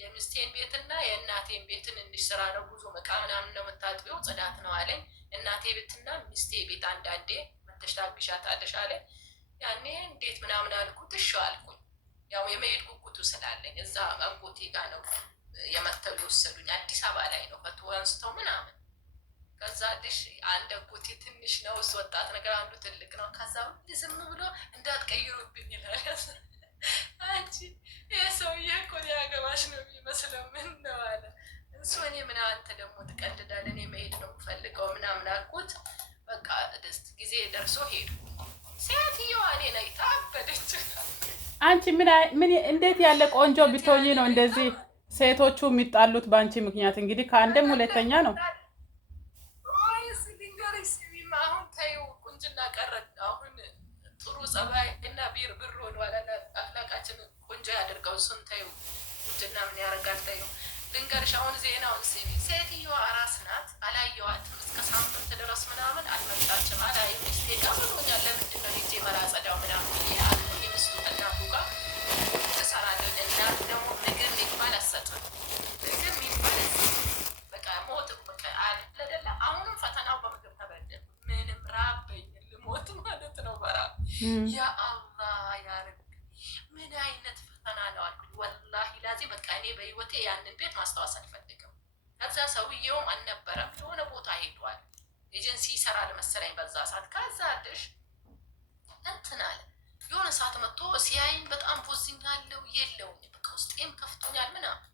የሚስቴን ቤትና የእናቴን ቤትን እንሽ ስራ ነው ብዙ እቃ ምናምን ነው የምታጥቢው ጽዳት ነው አለኝ። እናቴ ቤትና ሚስቴ ቤት አንዳንዴ መተሽ ታግዣታለሽ አለኝ። ያኔ እንዴት ምናምን አልኩት። እሺ አልኩኝ። ያው የመሄድ ጉጉቱ ስላለኝ እዛ አጎቴ ጋር ነው የመተሉ ወሰዱኝ። አዲስ አበባ ላይ ነው ፈቶ አንስተው ምናምን። ከዛ ልሽ አንድ አጎቴ ትንሽ ነው እሱ ወጣት ነገር አንዱ ትልቅ ነው። ከዛ ዝም ብሎ እንዳትቀይሩብኝ ይላል። አንቺ የሰውዬ እኮ ሊያገባሽ ነው የሚመስለው ምን ነው አለ እሱ። እኔ ምን አንተ ደግሞ ትቀልዳለህ እኔ መሄድ ነው የምፈልገው ምናምን አልኩት። በቃ ጊዜ ደርሶ ሄዱ። ሴትዮዋ እኔ ላይ ታበደች። አንቺ ምን እንዴት ያለ ቆንጆ ብትሆኚ ነው እንደዚህ ሴቶቹ የሚጣሉት በአንቺ ምክንያት? እንግዲህ ከአንድም ሁለተኛ ነው። አሁን ተይው ቁንጅና ቀረ። አሁን ጥሩ ጸባይ እና ብር ሆኗል። አፍላቃችን ቆንጆ ያደርገው እሱን ተይው። ቁንጅና ምን ያደርጋል? ተይው ልንገርሽ። አሁን ዜናውን ስሚ። ሴትዮዋ አራስ ናት። አላየዋትም እስከ ሳምንት ድረስ ምናምን አልመጣችም። አላየ ሚስቴ ጋር ብሎኛል። ለምንድን ነው ሄጄ መላጸዳው ምናምን ብዬ አልኩኝ። ምስሉ እናቱ ጋር ትሰራለች። እናት ደግሞ ምግብ የሚባል አሰጥም። ምግብ የሚባል በቃ ሞት በቃ አለደለ። አሁንም ፈተናው በምግብ ተበደል። ምንም ራበኝ ልሞት ማለት ነው በራብ። ያ አላህ ያ ረቢ ምን አይነት ፈተና ነው አልኩኝ። ወላሂ ላዚ በቃ እኔ በህይወቴ ያንን ቤት ማስታወስ አልፈልግም። ከዛ ሰውዬውም አልነበረም የሆነ ቦታ ሄዷል። ኤጀንሲ ይሰራል መሰለኝ በዛ ሰዓት። ከዛ አለሽ እንትን አለ የሆነ ሰዓት መጥቶ ሲያይኝ በጣም ቦዝኛለሁ የለውኝ በቃ ውስጤም ከፍቶኛል ምናምን።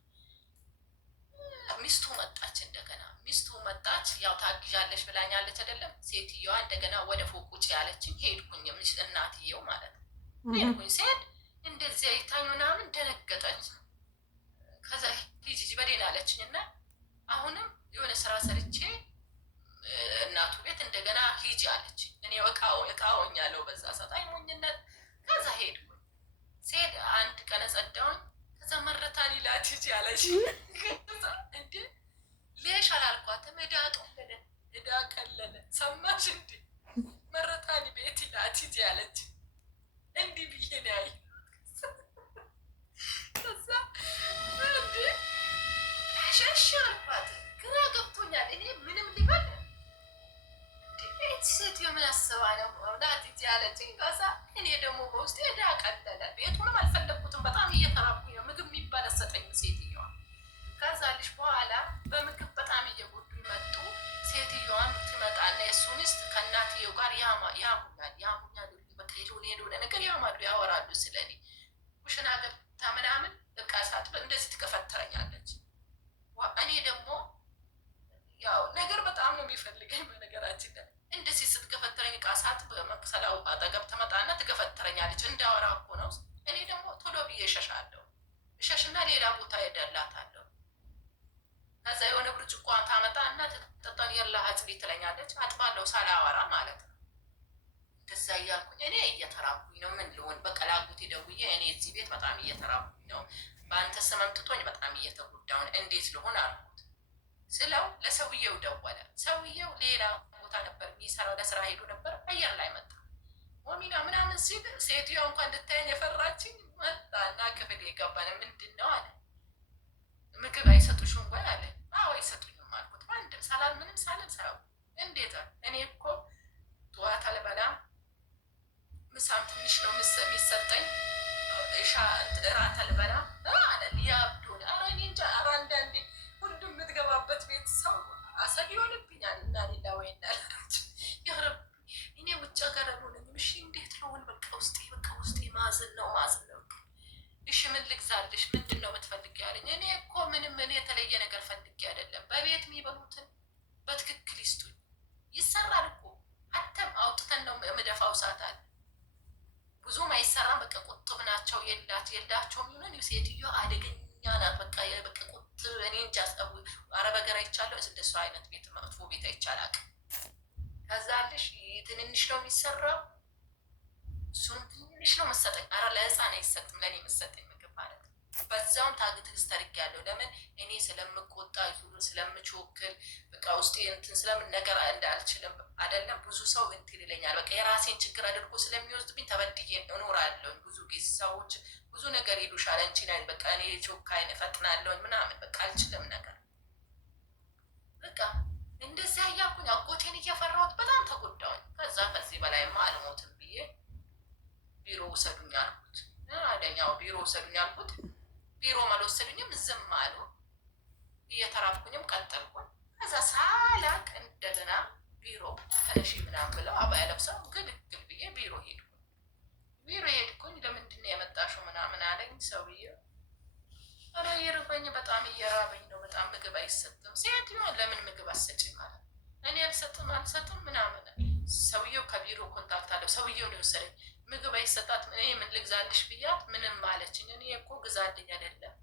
ሚስቱ መጣች። እንደገና ሚስቱ መጣች። ያው ታግዣለሽ ብላኛለች አይደለም ሴትዮዋ። እንደገና ወደ ፎቅ ውጭ ያለችኝ ሄድኩኝ። እናትየው ማለት ነው። ሄድኩኝ ሲሄድ እንደዚህ አይታኝ ምናምን ደነገጠች። ከዛ ሂጂ በሌላ አለችኝ እና አሁንም የሆነ ስራ ሰርቼ እናቱ ቤት እንደገና ሂጂ አለች። እኔ እቃውኛለሁ በዛ ሰዓት አይሞኝነት። ከዛ ሄድኩኝ። ሲሄድ አንድ ቀን ጸዳውኝ። ከዛ መረታኒ ላት ሂጂ አለች። እንዴ ሌሽ አላልኳትም። እዳ ቀለለ ሰማሽ እንዴ? መረታኒ ቤት ላት ሂጂ አለች። እንዲህ ብዬ ነው ያይ። ከዛ እንዴ ሸሽ አልኳት። ግራ ገብቶኛል። እኔ ምንም ሊበል ሴትዮ ምን አስባ ነው ላት ሂጂ አለችኝ። ከዛ እኔ ደግሞ በውስጤ እዳ ቀለለ። ቤቱንም አልፈለግኩትም። በጣም እየተራብኩኝ ነው። ምግብ የሚባል አሰጠኝ ሴትዮዋ። ከዛ ልሽ በኋላ በምግብ በጣም እየጎዱኝ መጡ። ሴትዮዋን ትመጣና የእሱ ሚስት ከእናትየው ጋር ያሙኛል በቃ ሄዶነ ነገር ያማሉ ያወራሉ ስለኔ። ኩሽና ገብታ ምናምን እቃ ሳጥብ እንደዚህ ትገፈትረኛለች። እኔ ደግሞ ያው ነገር በጣም ነው የሚፈልገኝ በነገራችን ላይ እንደዚህ ስትገፈትረኝ እቃ ሳጥብ መቅሰላው አጠገብ ትመጣና ትገፈትረኛለች። እንዳወራ እኮ ነው። እኔ ደግሞ ቶሎ ብዬ እሸሻለሁ። እሸሽና ሌላ ቦታ ሄደላታለሁ። ከዛ የሆነ ብርጭቆ ታመጣና ትጠጣን የላ አጽቢ ትለኛለች። አጥባለሁ ሳላወራ ማለት ነው። እንደዛ እያልኩኝ እኔ እየተራብኩኝ ነው። ምን ልሆን በቃ ላጉቴ ደውዬ እኔ እዚህ ቤት በጣም እየተራብኩኝ ነው፣ በአንተ ስመምጥቶኝ በጣም እየተጎዳውን እንዴት ልሆን አልኩት። ስለው ለሰውዬው ደወለ። ሰውዬው ሌላ ቦታ ነበር የሚሰራው። ለስራ ሄዶ ነበር። አየር ላይ መጣ። ሞሚና ምናምን ሲል ሴትዮዋ እንኳን እንድታየኝ የፈራችኝ መጣና ክፍል የገባን። ምንድን ነው አለ። ምግብ አይሰጡሽም ወይ አለ። አዎ አይሰጡኝም አልኩት። አንድም ሳላል ምንም ሳልን ሰው እንዴት እኔ እኮ ጠዋት አልበላም ምሳም ትንሽ ነው የሚሰጠኝ። እራት አልበላም አለ። ሊያብዱን። ኧረ እኔ እንጃ። ኧረ አንዳንዴ ሁሉም የምትገባበት ቤት ሰው አሰብ ይሆንብኛል። እና ሌላ ወይ እንዳላቸው ያረብ እኔ ውጭ ሀገር አልሆነኝም። እሺ እንዴት ለሆን በቃ ውስጤ ማዘን ነው። እሺ ምን ልግዛልሽ? ምንድን ነው የምትፈልጊ ያለኝ። እኔ እኮ ምንም እኔ የተለየ ነገር ፈልጌ አይደለም። በቤት የሚበሉትን በትክክል ይስጡኝ። ይሰራል እኮ አተም አውጥተን ነው የምደፋው። ሰዓት አለ ብዙም አይሰራም። በቃ ቁጥብ ናቸው። የላቸውም ይሆን ሴትዮ አደገኛ ናት። በቃ ቁጥብ እኔ እንጃ። አረብ ሀገር አይቻለሁ። እንደሱ አይነት ቤት መጥፎ ቤት አይቻላል። ከዛ አለሽ ትንንሽ ነው የሚሰራው። እሱም ትንሽ ነው መሰጠኝ። ኧረ ለህፃን አይሰጥም። ለእኔ መሰጠኝ ምግብ ማለት ነው። በዛውም ትዕግስት አድርጌያለሁ። ለምን እኔ ስለምቆጣ ስለምቾክል በቃ ውስጤ እንትን ስለምን ነገር እንዳልችልም አይደለም ብዙ ሰው እንትን ይለኛል። በቃ የራሴን ችግር አድርጎ ስለሚወስድብኝ ተበድዬ እኖራለሁ። ብዙ ጊዜ ሰዎች ብዙ ነገር ይሉሻል አንቺ ላይ በቃ እኔ ቾካይን እፈጥናለሁኝ ምናምን በቃ አልችልም ነገር በቃ እንደዚያ እያልኩኝ አጎቴን እየፈራሁት በጣም ተጎዳሁኝ። ከዛ ከዚህ በላይማ አልሞትም ብዬ ቢሮ ውሰዱኝ አልኩት። አደኛው ቢሮ ውሰዱኝ አልኩት። ቢሮ አልወሰዱኝም፣ ዝም አሉ። እየተራብኩኝም ቀጠልኩኝ። ከዛ ሳላቅ እንደገና ቢሮ ተነሺ ምናምን ብለው አባያ ለብሰው ግልግል ብዬ ቢሮ ሄድኩኝ። ለምንድን ነው የመጣሽው ምናምን አለኝ ሰውዬው። ኧረ ይርበኝ በጣም እየራበኝ ነው፣ በጣም ምግብ አይሰጥም። ሴትዮዋ ለምን ምግብ አትሰጪም ማለት እኔ አልሰጥም ምናምን። ሰውዬው ከቢሮ ኮንታክት አለው፣ ሰውዬው ነው የወሰደኝ። ምግብ አይሰጣት እኔ ምን ልግዛልሽ ብያት ምንም አለችኝ። እኔ እኮ ግዛልኝ አይደለም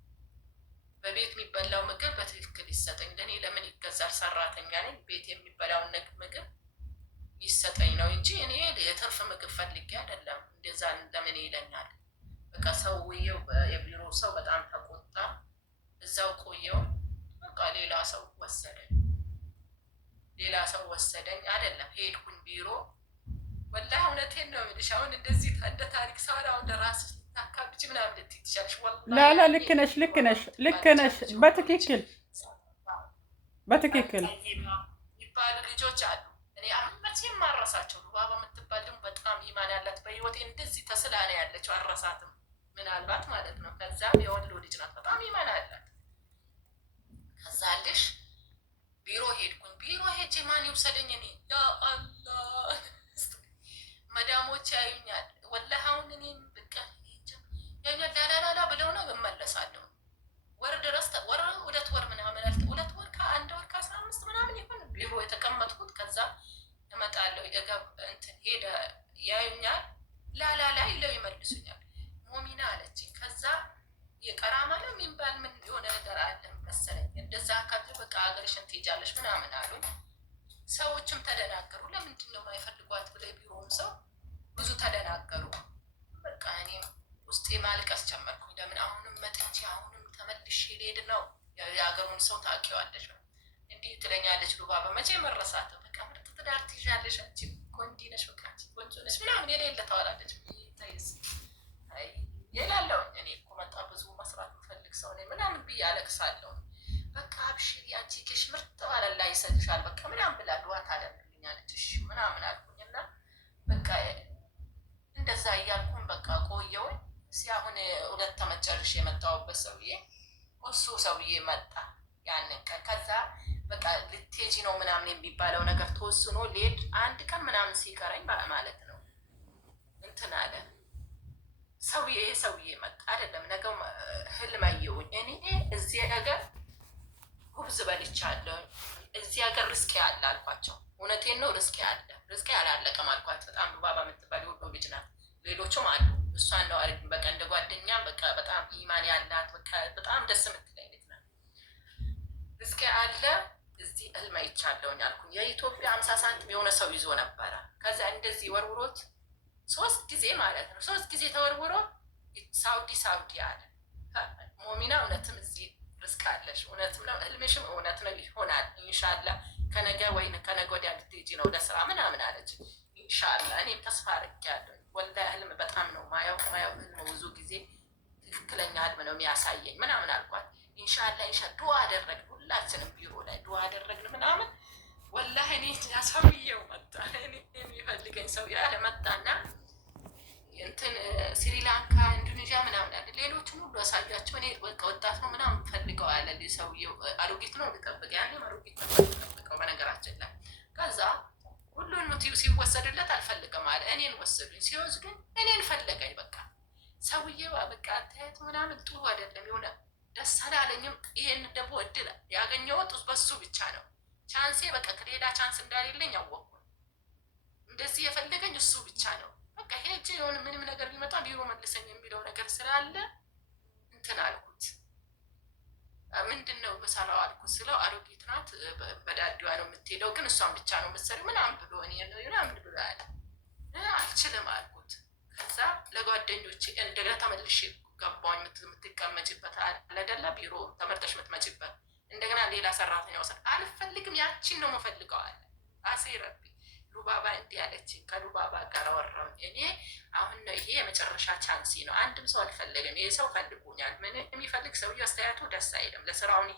በቤት የሚበላው ምግብ በትክክል ይሰጠኝ። ለእኔ ለምን ይገዛል? ሰራተኛ ነኝ፣ ቤት የሚበላውን ምግብ ይሰጠኝ ነው እንጂ እኔ የትርፍ ምግብ ፈልጌ አይደለም። እንደዛ ለምን ይለኛል? በቃ ሰውዬው የቢሮ ሰው በጣም ተቆጣ። እዛው ቆየው። በቃ ሌላ ሰው ወሰደኝ አይደለም ሄድኩኝ ቢሮ። ወላሂ እውነቴን ነው የምልሽ። አሁን እንደዚህ እንደ ታሪክ ሳወራ አሁን ለራስሽ ታካብጂ ምናምን ልትይ ትችያለሽ። ላላ ልክ ነሽ። በትክክል ይባሉ ልጆች አሉ። እኔ አሁን መቼም ማረሳቸው ሉባባ የምትባል ደግሞ በጣም ኢማን ያላት በህይወቴ እንደዚህ ተስላ ነው ያለችው። አረሳትም ምናልባት ማለት ነው። ከዛም የወሎ ልጅ ናት፣ በጣም ኢማን ያላት። ከዛ ልሽ ቢሮ ሄድኩኝ። ቢሮ ሄጄ ማን ይውሰደኝ? እኔ ያ አላህ መዳሞች ያዩኛል። ወላሂ አሁን እኔ በቃ ላላላ ብለው ነው እመለሳለሁ። ወር ድረስ ወር 2 ወር ምናምን 2 ወር ከ1 ወር ከ15 ምናምን ይሁን ቢሮ የተቀመጥኩት። ከዛ እመጣለሁ እንትን ሄደ ያዩኛል። ላላላ ይለው ይመልሱኛል። ሞሚና አለችኝ። ከዛ የቀራማ ነው የሚባል ምን የሆነ ነገር አለ መሰለኝ። እንደዛ አካባቢ በቃ ሀገርሽን ትሄጃለሽ ምናምን አሉ። ሰዎችም ተደናገሩ። ለምንድን ነው የማይፈልጓት ብለ ቢሮውም ሰው ብዙ ተደናገሩ። በቃ እኔም ውስጤ ማልቀስ ጀመርኩኝ። ለምን አሁንም መጥቼ አሁንም ተመልሼ ልሄድ ነው? የሀገሩን ሰው ታውቂዋለሽ፣ እንዲህ ትለኛለች ሉባባ መቼ መረሳት። በቃ ምርጥ ትዳር ትይዣለሽ አንቺ ቆንጆ ነሽ፣ በቃ ቆንጆ ነሽ ምናምን የሌለ ታወራለች። ታይስ ይላለሁ እኔ እኮ መጣ ብዙ መስራት የምፈልግ ሰው ነኝ ምናምን ብዬ አለቅሳለሁ። በቃ አብሽሪ አንቺ ኬሽ ምርጥ ባለላ ይሰጥሻል በቃ ምናምን ብላ ድዋ ታደርግልኛለች። እሺ ምናምን አልኩኝና በቃ እንደዛ እያልኩኝ በቃ ቆየሁኝ። ሲያሁን 2 ዓመት ጨርሼ የመጣሁበት ሰውዬ እሱ ሰውዬ መጣ ያንን ቀን። ከዛ በቃ ልትሄጂ ነው ምናምን የሚባለው ነገር ተወስኖ ሌድ 1 ቀን ምናምን ሲቀረኝ ማለት ነው እንትን አለ ሰውዬ መጣ። አይደለም ነገው ህልም አየሁኝ እኔ እዚህ ሀገር ጉብዝ በልቻለሁ። እዚህ ሀገር ርስቄ አለ አልኳቸው። እውነቴን ነው ርስቄ አለ፣ ርስቄ አላለቀም አልኳት። በጣም ሉባባ የምትባል የወሎ ልጅ ናት። ሌሎቹም አሉ። እሷን ነው አሪፍ በቃ እንደ ጓደኛ በቃ በጣም ኢማን ያላት በቃ በጣም ደስ የምትለኝ ልጅ ናት። ርስቄ አለ እዚህ ህልም አይቻለሁኝ አልኩኝ። የኢትዮጵያ 50 ሳንቲም የሆነ ሰው ይዞ ነበረ። ከዛ እንደዚህ ወርውሮት 3 ጊዜ ማለት ነው 3 ጊዜ ተወርውሮ ሳውዲ አለ። ሞሚና እውነትም እዚህ ርስቅ አለሽ፣ እውነትም ነው ህልምሽም እውነት ነው ይሆናል ኢንሻአላ። ከነገ ወይ ከነገ ወዲያ ልትሄጂ ነው ለስራ ምናምን አለች። ኢንሻአላ እኔም ተስፋ አድርጌያለሁ። ወላሂ ህልም በጣም ነው ማየው ህልም ብዙ ጊዜ ትክክለኛ ህልም ነው የሚያሳየኝ ምናምን አልኳት። ኢንሻአላ ዱዓ አደረግን፣ ሁላችንም ቢሮ ላይ ዱዓ አደረግን ምናምን። ወላሂ እኔ ያሳውየው መጣ። እኔ የሚፈልገኝ ሰው ያለ መጣና እንትን ስሪላንካ ኢንዶኔዥያ ምናምን አለ። ሌሎቹን ሁሉ አሳያቸው። እኔ በቃ ወጣት ነው ምናምን ፈልገው አለ ሰውዬው። አሮጊት ነው ልጠብቅ ያኔ አሮጊት ነው ልጠብቀው በነገራችን ላይ። ከዛ ሁሉን ሞቲቭ ሲወሰድለት አልፈልግም አለ። እኔን ወሰዱኝ። ሲወስዱኝ እኔን ፈለገኝ። በቃ ሰውዬው በቃ አታየት ምናምን ጥሩ አይደለም፣ የሆነ ደስ አላለኝም። ይሄን ደግሞ እድል ያገኘሁት በሱ ብቻ ነው። ቻንሴ በቃ ከሌላ ቻንስ እንዳሌለኝ አወቅኩ። እንደዚህ የፈለገኝ እሱ ብቻ ነው። በቃ ሄጄ የሆነ ምንም ነገር ቢመጣ ቢሮ መልሰኝ የሚለው ነገር ስላለ እንትን አልኩት። ምንድን ነው በሰራው አልኩት። ስለው አሮጊት ናት በዳዲዋ ነው የምትሄደው፣ ግን እሷን ብቻ ነው የምትሰሪው ምናምን ብሎ እኔ ምናምን ብሎ አለ። አልችልም አልኩት። ከዛ ለጓደኞቼ እንደገና ተመልሼ ገባኝ የምትቀመጭበት አለ አይደለ? ቢሮ ተመርጠሽ የምትመጭበት እንደገና ሌላ ሰራተኛ ወሰድ አልፈልግም፣ ያቺን ነው የምፈልገው አለ። አሴረቢ ሉባባ እንዲህ አለችኝ። ከሉባባ ጋር አወራሁ እኔ አሁን ነው ይሄ የመጨረሻ ቻንሲ ነው። አንድም ሰው አልፈለገም። ይሄ ሰው ፈልጎኛል። ምን የሚፈልግ ሰውዬው አስተያየቱ ደስ አይልም። ለስራውን